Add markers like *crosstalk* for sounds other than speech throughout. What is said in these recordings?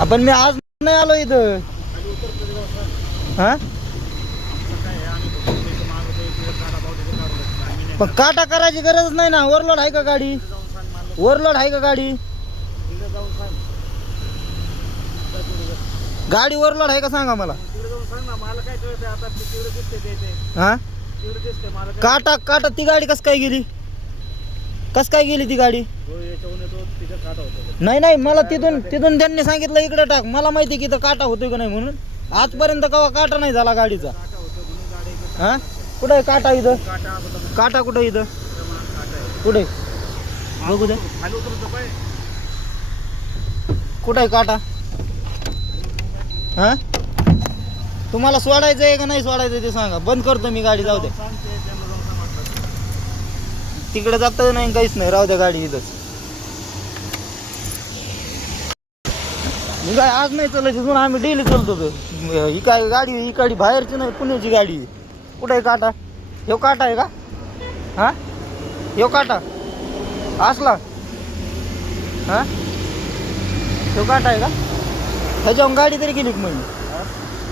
आपण मी आज नाही आलो इथं. हा? पण काटा करायची गरज नाही ना. ओव्हरलोड आहे का गाडी? ओव्हरलोड आहे का गाडी? गाडी ओव्हरलोड आहे का सांगा मला. हा? काटा काटा ती गाडी कस काय गेली? कस काय गेली ती गाडी? नाही नाही मला तिथून तिथून त्यांनी सांगितलं इकडे टाक. मला माहिती की इथं काटा होतोय का नाही म्हणून. आजपर्यंत कवा काटा नाही झाला गाडीचा. हा? कुठे आहे काटा इथं? काटा कुठं इथं? कुठे? बघू दे. कुठे आहे काटा? हा? तुम्हाला सोडायचं आहे का नाही सोडायचं ते सांगा. बंद करतो मी गाडी जाऊ दे. तिकडे जात नाही काहीच नाही. राहू द्या गाडी इथंच. काय आज नाही चालत इथून आम्ही डेली चालतो. ही काय गाडी ही गाडी बाहेरची नाही पुण्याची गाडी. कुठे आहे काटा? ह्यो काटा आहे का? हा? ह्यो काटा? असला? हा? ह्यो काटा आहे का? ह्याच्याहून गाडी तरी गेली का म्हणजे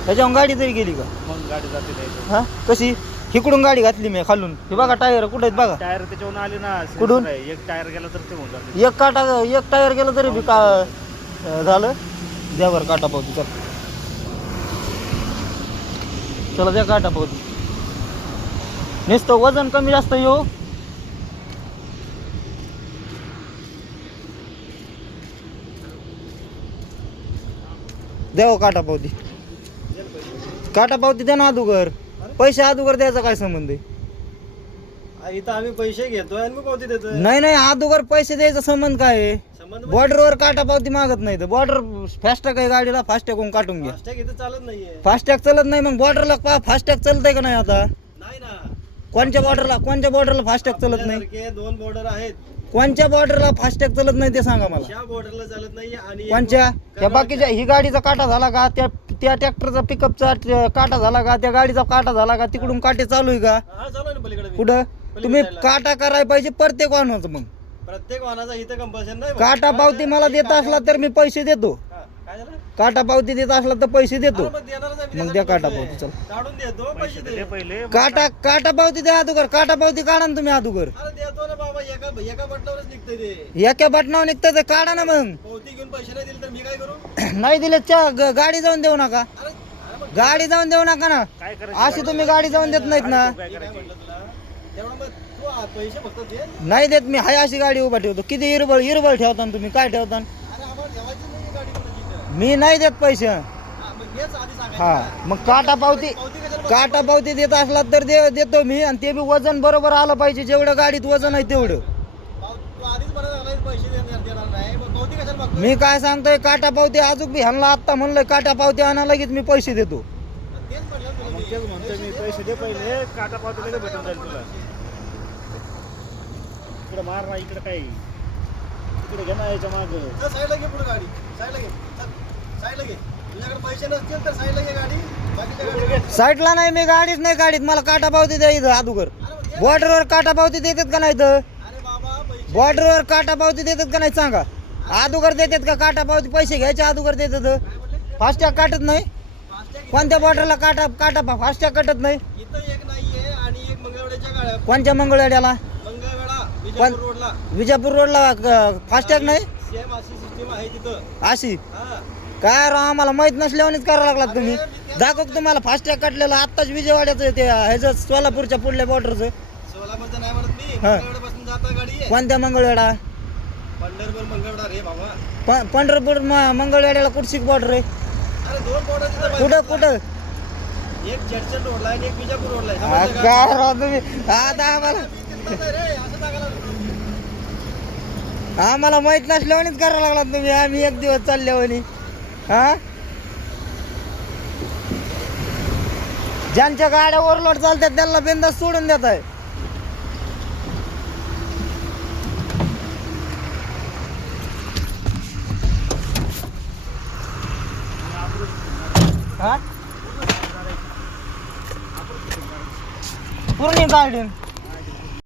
ह्याच्याहून गाडी तरी गेली का? मग गाडी जाते हा? कशी? इकडून गाडी घातली मी खालून. हे बघा टायर कुठे आहेत बघा. टायर त्याच्यावरून आले ना कुठून? आहे. एक टायर गेला तर ते होऊन जाते. एक काटा एक टायर गेलं तरी बी का अं, झालं. द्या बरं काटा पावती चल. चला द्या काटा पावती. नुसतं वजन कमी जास्त येऊ द्या हो काटा पावती. काटा पावती द्या ना अदुगर. पैसे अदुगर द्यायचा काय संबंध आहे? इथं आम्ही पैसे घेतोय आणि मग पावती देतोय. नाही नाही अदुगर पैसे द्यायचा संबंध काय आहे? संबंध बॉर्डरवर काटा पावती मागत नाही तर बॉर्डर फास्टॅग आहे गाडीला फास्टॅग होऊन काटून घ्या. फास्टॅग इथं चालत नाहीये. फास्टॅग चालत नाही मग बॉर्डरला फास्टॅग चालतंय का नाही आता? नाही ना. कोणत्या बॉर्डरला कोणत्या बॉर्डरला फास्टॅग चालत नाही? आपल्यासारखे दोन बॉर्डर आहेत. कोणत्या बॉर्डरला फास्टॅग चालत नाही ते सांगा मला. बॉर्डरला चालत नाही आणि कोणच्या? त्या बाकीच्या ही गाडीचा काटा झाला का? त्या त्या ट्रॅक्टरचा पिकअपचा काटा झाला का? त्या गाडीचा काटा झाला का? तिकडून काटे चालू आहे का? हा चालू आहे ना पलीकडे कुठं? तुम्ही काटा करायला पाहिजे प्रत्येक वाहनाचं मग. प्रत्येक वाहनाचा इथं कंपल्शन नाही काटा पावती मला देत असला तर मी पैसे देतो. हा, काय झालं? काटा पावती देत असला तर पैसे देतो. हा, मग देणारच आहे, मी मग देणार द्या. काटा पावती चल. काढून देतो पैसे दे. ते पहिले. काटा काटा पावती द्या अदुगर. काटा पावती काढा ना तुम्ही अदुगर. अरे देतो एका एका बटनावरच निघतंय ते. एका बटनावर निघतं ते काढा ना मग. पावती घेऊन पैसे नाही दिले तर मी काय करू? *clears throat* नाही दिले च्या ग- गाडी जाऊन देऊ नका. अरे अरे मग गाडी जाऊन देऊ नका ना. काय करायचं? अशी तुम्ही गाडी जाऊन देत नाहीत ना. काय मी काय करायचं म्हटलं तुला? तेवढं मग तू आ- पैसे फक्त दे. नाही देत मी हाय अशी गाडी उभा ठेवतो. किती इरबळ इरबळ ठेवता ना तुम्ही काय ठेवता? अरे आम्हाला ठेवायची नाही गाडी कोणाची इथं. मी नाही देत पैसे. हा, मग हेच आधी सांगायचं हा ना. मग काटा पावती पावती कशाला काटा पावती देत असला तर दे देतो मी आणि ते बी वजन बरोबर आलं पाहिजे. जेवढं गाडीत वजन आहे तेवढं पाव- तू आधीच म्हणत आलाय पैसे देणार देणार नाही मग पावती कशाला मागतो मी काय सांगतोय काटा पावती अजून बी ह्यांना आत्ता म्हणलंय काटा पावती आणा लगेच मी पैसे देतो. तेच म्हणलं तुला मी. तेच म्हणतोय मी पैसे दे पहिले काटा पावती लगेच भेटून जाईल तुला. इकडे मार ना इकडे काही. इकडे घे ना याच्या माग. साईडला घे पुढे गाडी. साईडला घे. चल, साईडला घे. तुझ्याकडे पैसे नसतील तर साईडला घे गाडी. बाकीच्या गाडी साईडला नाही मी गाडीच नाही गाडीत मला काटा पावती द्या इथं अदुगर. बॉर्डरवर काटा पावती देतात का नाही तर अरे बाबा पैसे. बॉर्डरवर काटा पावती देतात का नाही सांगा. अदुगर देतात का काटा पावती? पैसे घ्यायचे अदुगर देतात. फास्टॅग काटत नाही. कोणत्या बॉर्डरला काटा काटा फास्टॅग काटत नाही? कोणत्या मंगळवेड्याला विजापूर रोडला. फास्टॅग नाही? अशी काय राव आम्हाला माहीत नसल्यावानीच करावं लागला तुम्ही. दाखव तुम्हाला फास्टॅग काटलेलं आत्ताच विजयवाड्याचं ते ह्याचं सोलापूरच्या पुढल्या बॉर्डरचं कोणत्या मंगळवेढा? पंढरपूर मंगळवेढा रे बाबा प- पंढरपूर म- मंगळवेढ्याला कुठची बॉर्डर आहे अरे दोन बॉर्डर तिथं कुठं. कुठं एक जडचण रोडला आणि एक विजापूर रोडला आहे. आ, समजलं का? काय राव तुम्ही आता आम्हाला मी तिथलाच आहे रे, असं सांगायला लागलो. आम्हाला माहीत नसल्यावानीच करावं लागला तुम्ही आम्ही एक दिवस चालल्यावानी हा ज्यांच्या गाड्या ओव्हरलोड चालतात त्यांना बिंदास सोडून देत आहे पूर्ण गार्डन.